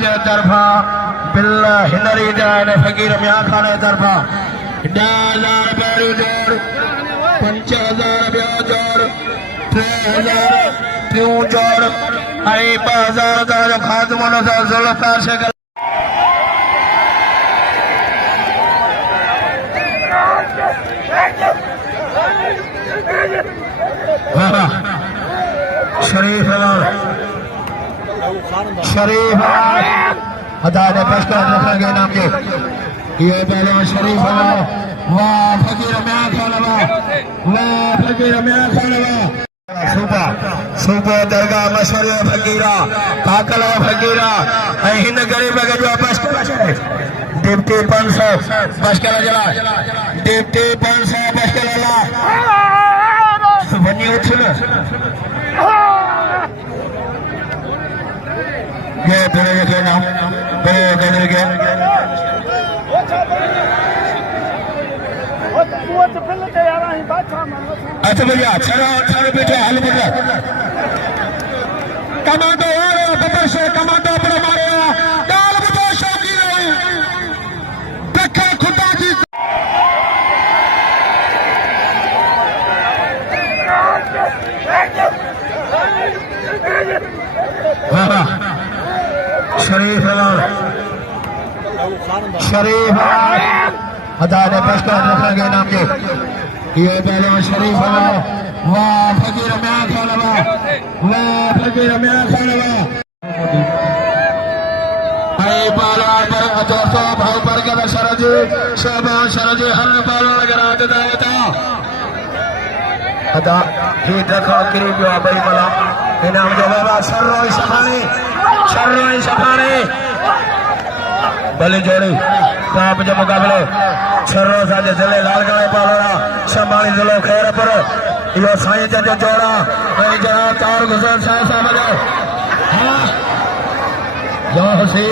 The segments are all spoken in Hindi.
जे तरफा बिल्ला हिनरी जान फकीर मियां खान तरफा 10,000 रुपया जोड़ 5,000 रुपया जोड़ 3,000 क्यों जोड़ 5,000 का जो खात्मा जुल्फकार शेख शरीफ शरीफ अदालत पेश कर रखेंगे नाम के ये पहले शरीफ वाह फकीर मियां खान वाह फकीर मियां खान सूबा सूबा दरगाह मशहूर फकीरा काकल फकीरा हिन गरीब के जो पेश कर डिप्टी 500 पेश कर जला डिप्टी 500 पेश कर ला बनी उठल ये तेरे के नाम तेरे के अच्छा भैया अच्छा बेटे हाल बोल कमांडो बबर से कमांडो पर मारे डाल बुतो शौकी रहे देखा खुदा की शरीफ शरीफ अदालत पेश कर रखेंगे नाम के ये पहले शरीफ वाह फकीर मियां खान वाह फकीर मियां खान पाला पर दोस्तों भाव पर के शरजी शोभा शरजी हर पालो अगर आता अदा ही देखो करीब भाई मला इनाम जो बाबा शर्रोई सफाने भले जोड़ी सांप जो मुकाबले शर्रो साजे जिले लालगढ़ पालोड़ा संभाली जिलो खैर पर यो साईं जो जोड़ा वही जरा चार गुजर साहब जो सी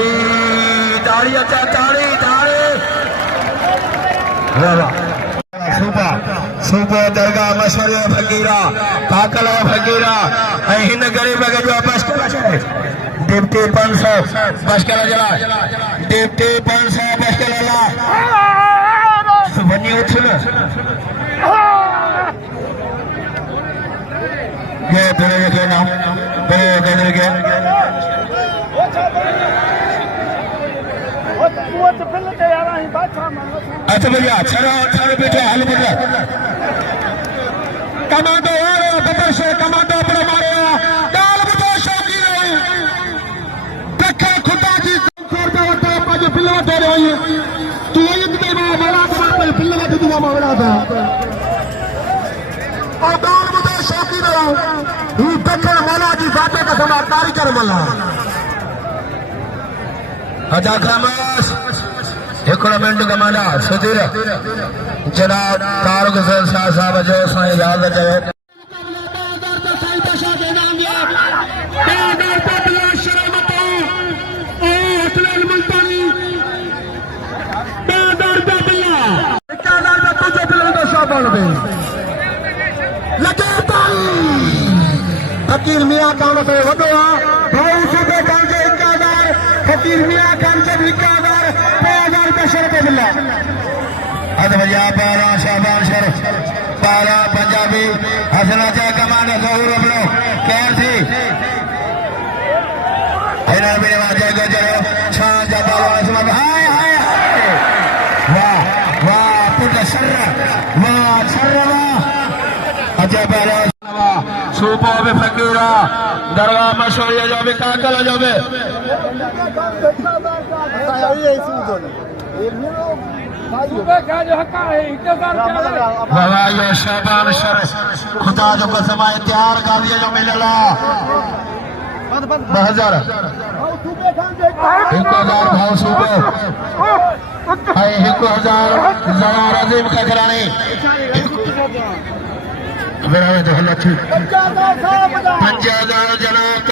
ताड़ी अच्छा ताड़ी सूबा दरगाह मशहूर फकीरा काकल फकीरा हिन गरीब के जो पेश कर डिप्टी 500 पेश कर जला डिप्टी 500 पेश कर ला बनी उठल ये तेरे के नाम तेरे के अच्छा भैया अच्छा बेटे हाल बोल कमांडो बबर से कमांडो पर मारे डाल बुतो शौकी रहे देखा खुदा की जो फिल्म दे रही है तू एक दे बड़ा फिल्म का दुआ बड़ा था और डाल बुतो शौकी रहे ये देखा मौला जी बातें का समाजदारी कर मला अजा खामोश एक मिनट कमाना सुधीर जनाब कारगुजर शाह साहब जो साईं याद करे फकीर मियां खान से वधो भाऊ सूबे खान से 51,000 फकीर मियां खान से 51,000 रुपये मिला भैया पारा शाबान शरफ पारा पंजाबी हसना चाह कमाना जहूर अपनो कैर थी मेरे वाजे गजरो छां जबालो असमत हाय हाय हाय वाह वाह पुट शर्र वाह अच्छा पारा सूबो में फकीरा दरगाह मशहूर जो भी काकल जो भी बाबा ये शाबान शरफ खुदा जो कसम है तैयार कर दिया जो मिलला 1000 भाव सूबे 1000 जवार अजीम खजरानी मेरा तो हल्ला 5000 जनाब